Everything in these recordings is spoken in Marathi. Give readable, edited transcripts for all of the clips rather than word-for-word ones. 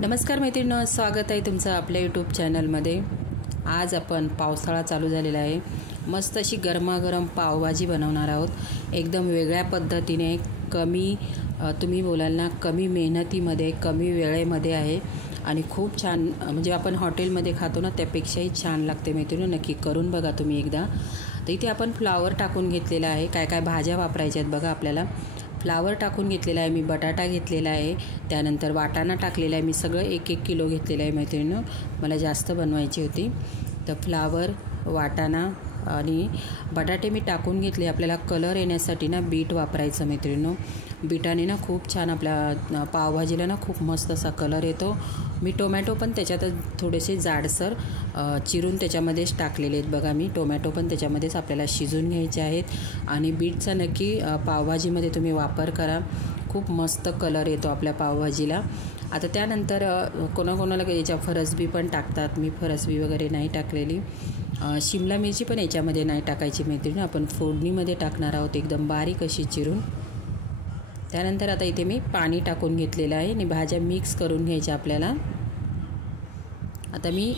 नमस्कार मैत्रिणींनो, स्वागत आहे तुमचं आपल्या यूट्यूब चॅनलमध्ये। आज आपण पावसाळा चालू झालेला आहे, मस्त अशी गरमागरम पावभाजी बनवणार आहोत। एकदम वेगळ्या पद्धतीने कमी तुम्ही बोलाल ना कमी मेहनतीमध्ये कमी वेळेमध्ये आहे आणि खूप छान, म्हणजे आपण हॉटेलमध्ये खातो ना त्यापेक्षाही छान लागते मैत्रिणींनो। नक्की करून बघा तुम्ही एकदा। तर इथे आपण फ्लावर टाकून घेतलेला आहे, काय काय भाज्या वापरायच्या आहेत बघा आपल्याला। फ्लावर टाकून घेतलेला आहे, मी बटाटा घेतलेला आहे, त्यानंतर वाटाणा टाकलेला आहे। मी सगळं 1-1 किलो घेतलेलं आहे मैत्रिणींनो, मला जास्त बनवायची होती। तर फ्लावर, वाटाणा आणि बटाटे मी टाकून घेतले। आपल्याला कलर येण्यासाठी ना बीट वापरायचं मैत्रिणींनो। बीटाने ना खूप छान आपल्या पावभाजीला ना खूप मस्त असा कलर येतो। मी टोमॅटो पण त्याच्यातच थोडेसे जाडसर चिरून त्याच्यामध्येच टाकलेले आहेत बघा। मी टोमॅटो पण त्याच्यामध्येच आपल्याला शिजून घ्यायचे आहेत आणि बीटचा नक्की पावभाजीमध्ये तुम्ही वापर करा, खूप मस्त कलर येतो आपल्या पावभाजीला। आता त्यानंतर कोणाकोणाला याच्या फरसबी पण टाकतात, मी फरसबी वगैरे नाही टाकलेली। शिमला मिरची पण याच्यामध्ये नाही टाकायची मैत्रिणी, आपण फोडणीमध्ये टाकणार आहोत एकदम बारीक अशी चिरून। त्यानंतर आता इथे मी पाणी टाकून घेतलेलं आहे आणि भाज्या मिक्स करून घ्यायच्या आपल्याला। आता मी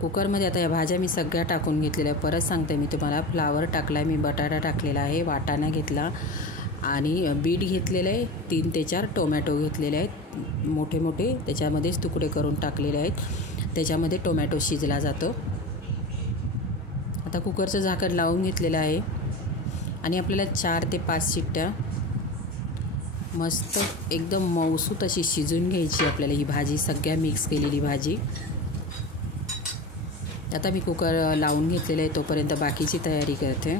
कुकरमध्ये आता या भाज्या मी सगळ्या टाकून घेतलेल्या आहे। परत सांगते मी तुम्हाला, फ्लावर टाकला आहे मी, बटाटा टाकलेला आहे, वाटाणा घेतला आणि बीट घेतलेलं आहे, 3 ते 4 टोमॅटो घेतलेले आहेत मोठे मोठे, त्याच्यामध्येच तुकडे करून टाकलेले आहेत। त्याच्यामध्ये टोमॅटो शिजला जातो। आता कुकरचं झाकण लावून घेतलेलं आहे आणि आपल्याला 4 ते 5 शिट्ट्या मस्त एकदम मऊसूत अशी शिजून घ्यायची आपल्याला ही भाजी, सगळ्या मिक्स केलेली भाजी। आता मी कुकर लावून घेतलेलं आहे, तोपर्यंत बाकीची तयारी करते।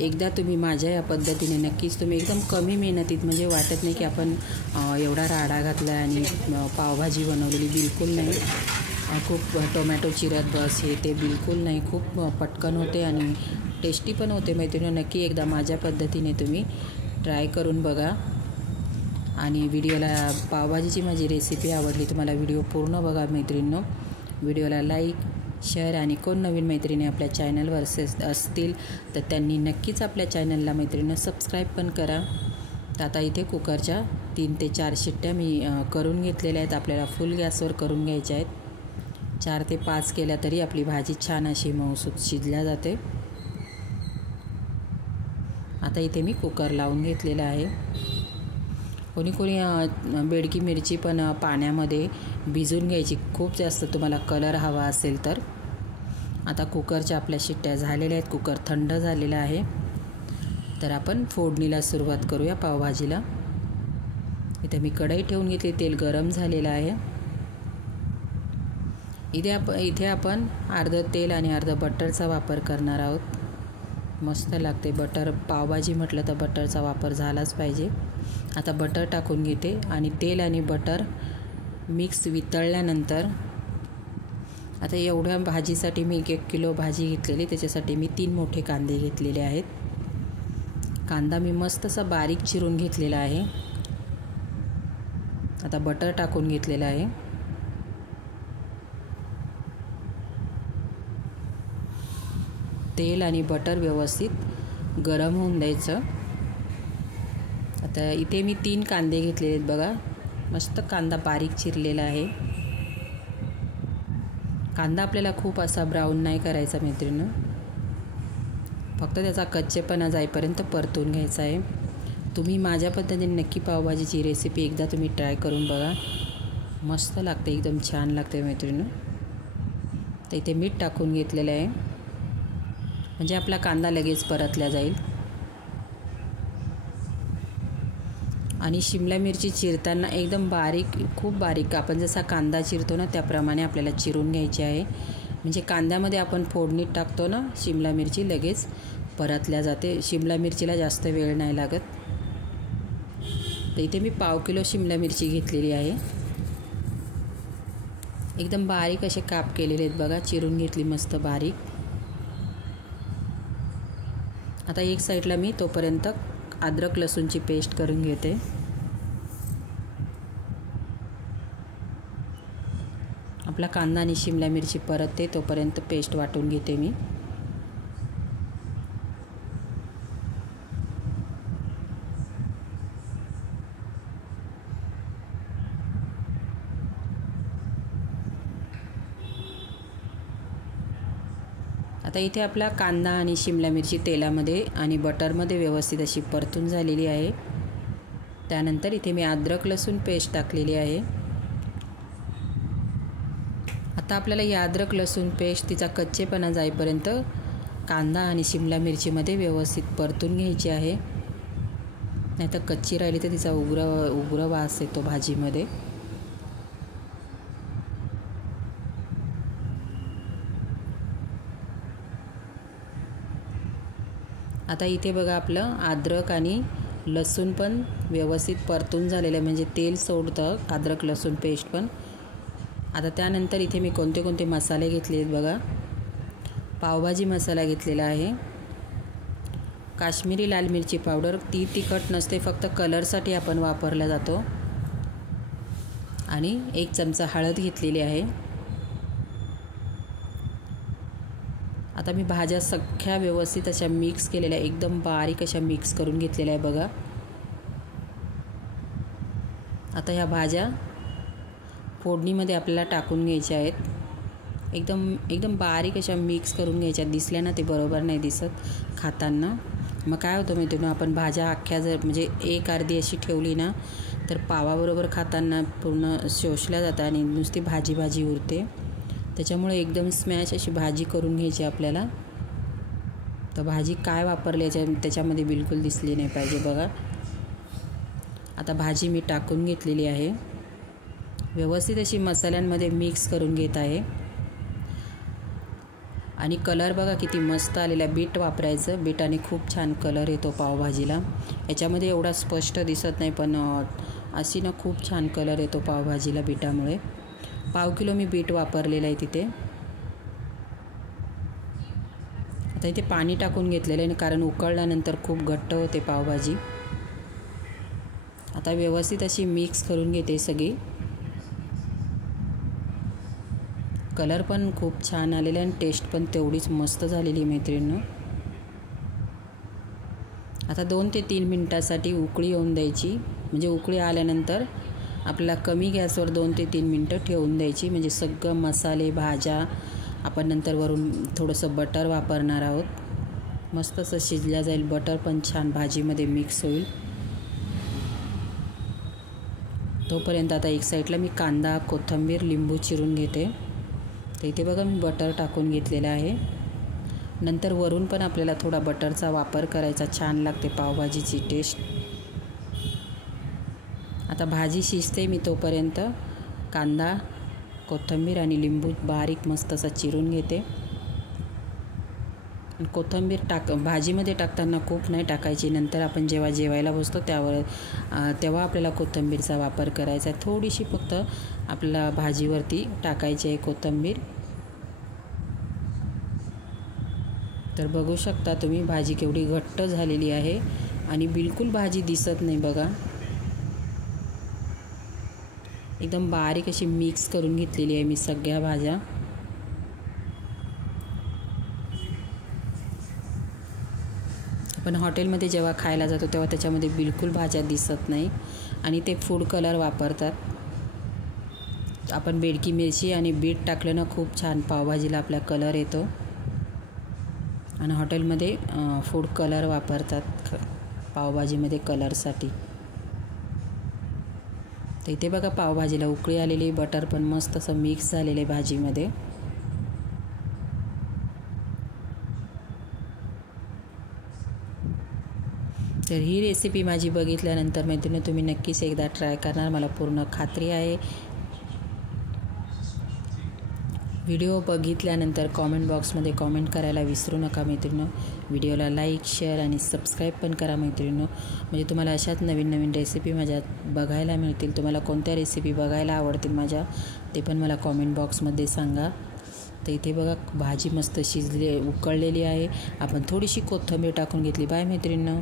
एकदा तुम्ही माझ्या या पद्धतीने नक्कीच तुम्ही एकदम कमी मेहनतीत, म्हणजे वाटत नाही की आपण एवढा राडा घातला आणि पावभाजी बनवलेली, बिलकुल नाही। खूप टोमॅटो चिरत बस हे ते बिलकुल नाही, खूप पटकन होते आणि टेस्टी पण होते मैत्रिणींनो। नक्की एकदा माझ्या पद्धतीने तुम्ही ट्राय करून बघा आणि व्हिडिओला, पावभाजीची माझी रेसिपी आवडली तुम्हाला, व्हिडिओ पूर्ण बघा मैत्रिणींनो। व्हिडिओला लाईक, शेअर आणि कोण नवीन मैत्रिणी आपल्या चॅनलवर असतील तर त्यांनी नक्कीच आपल्या चॅनलला मैत्रिणींनो सबस्क्राईब पण करा। तर आता इथे कुकरच्या 3 ते 4 शिट्ट्या मी करून घेतलेल्या आहेत, आपल्याला फुल गॅसवर करून घ्यायच्या आहेत। 4 ते 5 केल्या तरी आपली भाजी छान अशी मऊसूत शिजल्या जाते। आता इथे मी कुकर लावून घेतलेला आहे। कोणी कोणी बेडकी मिरची पण पाण्यामध्ये भिजून घ्यायची, खूप जास्त तुम्हाला कलर हवा असेल तर। आता कुकरच्या आपल्या शिट्ट्या झालेल्या आहेत, कुकर थंड झालेला आहे। तर आपण फोडणीला सुरुवात करूया पावभाजीला। इथे मी कढई ठेवून घेतली, तेल गरम झालेलं आहे। इथे आपण अर्धं तेल आणि अर्धं बटरचा वापर करणार आहोत, मस्त लागते बटर। पावभाजी म्हटलं तर बटरचा वापर झालाच पाहिजे। आता बटर टाकून घेते आणि तेल आणि बटर मिक्स वितळल्यानंतर, आता एवढ्या भाजीसाठी मी 1 किलो भाजी घेतलेली, त्याच्यासाठी मी 3 मोठे कांदे घेतलेले आहेत। कांदा मी मस्त असा बारीक चिरून घेतलेला आहे। आता बटर टाकून घेतलेलं आहे। तेल आणि बटर व्यवस्थित गरम होऊन द्यायचं। आता इथे मी 3 कांदे घेतलेले आहेत बघा, मस्त कांदा बारीक चिरलेला आहे। कांदा आपल्याला खूप असा ब्राऊन नाही करायचा मैत्रिणींनो, फक्त त्याचा कच्चेपणा जाईपर्यंत परतून घ्यायचा आहे। तुम्ही माझ्या पद्धतीने नक्की पावभाजीची रेसिपी एकदा तुम्ही ट्राय करून बघा, मस्त लागते, एकदम छान लागते मैत्रिणींनो। तर इथे मीठ टाकून घेतलेलं आहे, म्हणजे आपला कांदा लगेच परतला जाईल। आणि शिमला मिरची चिरताना एकदम बारीक, खूप बारीक, आपण जसा कांदा चिरतो ना त्याप्रमाणे आपल्याला चिरून घ्यायची आहे, म्हणजे कांद्यामध्ये आपण फोडणीत टाकतो ना शिमला मिरची लगेच परतल्या जाते, शिमला मिरचीला जास्त वेळ नाही लागत। तर इथे मी 1/2 किलो शिमला मिरची घेतलेली आहे, एकदम बारीक असे काप केलेले आहेत बघा, चिरून घेतली मस्त बारीक। आता एक साईडला मी तोपर्यंत अद्रक लसूणची पेस्ट करून घेते। आपला कांदा आणि शिमला मिरची परतते तोपर्यंत पेस्ट वाटून घेते मी। आता इथे आपला कांदा आणि शिमला मिरची तेलामध्ये आणि बटरमध्ये व्यवस्थित अशी परतून झालेली आहे. त्यानंतर इथे मी अद्रक लसूण पेस्ट टाकलेली आहे. आता आपल्याला ही अद्रक लसूण पेस्ट तिचा कच्चेपणा जाईपर्यंत कांदा आणि शिमला मिरचीमध्ये व्यवस्थित परतून घ्यायची आहे. नाहीतर कच्ची राहिली तर तिचा उग्र वास येतो भाजीमध्ये. आता इथे बघा आपलं अद्रक आणि लसूण पण व्यवस्थित परतून झालेलं आहे, म्हणजे तेल सोडतं अद्रक लसूण पेस्ट पण. आता त्यानंतर इथे मी कोणते कोणते मसाले घेतले आहेत बघा. पावभाजी मसाला घेतलेला आहे, काश्मीरी लाल मिरची पावडर, ती तिखट नसते, फक्त कलरसाठी आपण वापरला जातो. आणि 1 चमचा हळद घेतलेली आहे. आता मी भाज्या सगळ्या व्यवस्थित अशा मिक्स केलेल्या, एकदम बारीक अशा मिक्स करून घेतलेल्या आहे बघा. आता ह्या भाज्या फोडणीमध्ये आपल्याला टाकून घ्यायच्या आहेत. एकदम बारीक अशा मिक्स करून घ्यायच्या. दिसल्या ना ते बरोबर नाही दिसत खाताना. मग काय होतं माहिती ना, आपण भाज्या अख्ख्या जर म्हणजे एक अर्धी अशी ठेवली ना तर पावाबरोबर खाताना पूर्ण शोषल्या जातात आणि नुसती भाजी उरते. त्याच्यामुळे एकदम स्मॅश अशी भाजी करून घ्यायची आपल्याला. तर भाजी काय वापरली त्याच्यामध्ये बिलकुल दिसली नाही पाहिजे बघा. आता भाजी मी टाकून घेतलेली आहे, व्यवस्थित अशी मसाल्यांमध्ये मिक्स करून घेत आहे. आणि कलर बघा किती मस्त आलेला. बीट वापरायचं, बीटाने खूप छान कलर येतो पावभाजीला. याच्यामध्ये एवढा स्पष्ट दिसत नाही, पण अशी ना खूप छान कलर येतो पावभाजीला बीटामुळे. 1/2 किलो मी बीट वापरलेलं आहे तिथे. आता इथे पाणी टाकून घेतलेलं आहे, कारण उकळल्यानंतर खूप घट्ट होते पावभाजी. आता व्यवस्थित अशी मिक्स करून घेते सगळी. कलर पण खूप छान आलेला आहे आणि टेस्ट पण तेवढीच मस्त झालेली मैत्रिणींनो. आता 2 ते 3 मिनटासाठी उकळी येऊन द्यायची. म्हणजे उकळी आल्यानंतर आपल्याला कमी गॅसवर 2 ते 3 मिनटं ठेवून द्यायची. म्हणजे सगळं मसाले भाज्या आपण नंतर वरून थोडंसं बटर वापरणार आहोत, मस्त असं शिजल्या जाईल. बटर पण छान भाजीमध्ये मिक्स होईल. तोपर्यंत आता एक साईडला मी कांदा कोथिंबीर लिंबू चिरून घेते. तर इथे बघा मी बटर टाकून घेतलेलं आहे. नंतर वरून पण आपल्याला थोडा बटरचा वापर करायचा, छान लागते पावभाजीची टेस्ट. आता भाजी शिजते, मी तोपर्यंत कांदा कोथिंबीर आणि लिंबू बारीक मस्त असा चिरून घेते. कोथिंबीर भाजीमध्ये टाकताना खूप नाही टाकायची. नंतर आपण जेव्हा जेवायला बसतो तेव्हा आपल्याला कोथिंबीरचा वापर करायचा आहे. थोडीशी फक्त आपल्याला भाजीवरती टाकायची आहे कोथिंबीर. तर बघू शकता तुम्ही भाजी केवढी घट्ट झालेली आहे आणि बिलकुल भाजी दिसत नाही बघा. एकदम बारीक अशी मिक्स करून घेतलेली आहे मी सगळ्या भाज्या. आपण हॉटेलमध्ये जेव्हा खायला जातो तेव्हा त्याच्यामध्ये बिलकुल भाज्या दिसत नाही आणि ते फूड कलर वापरतात. आपण बेडकी मिरची आणि बीट टाकलं ना खूप छान पावभाजीला आपला कलर येतो. आणि हॉटेलमध्ये फूड कलर वापरतात पावभाजीमध्ये कलरसाठी. तर इथे बघा पावभाजीला उकळी आलेली, बटर पण मस्त असं मिक्स झालेलं आहे भाजीमध्ये. तर ही रेसिपी माझी बघितल्यानंतर मैत्रिणी तुम्ही नक्कीच एकदा ट्राय करणार, मला पूर्ण खात्री आहे. व्हिडिओ बघितल्यानंतर कॉमेंट बॉक्समध्ये कॉमेंट करायला विसरू नका मैत्रिणी. व्हिडिओला लाईक शेअर आणि सबस्क्राईब पण करा मैत्रिणी, म्हणजे तुम्हाला अशाच नवीन नवीन रेसिपी माझ्या बघायला मिळतील. तुम्हाला कोणत्या रेसिपी बघायला आवडतील माझ्या ते पण मला कॉमेंट बॉक्समध्ये सांगा. तर इथे बघा भाजी मस्त उकळलेली आहे. आपण थोडीशी कोथिंबीर टाकून घेतली. बाय मैत्रिणी.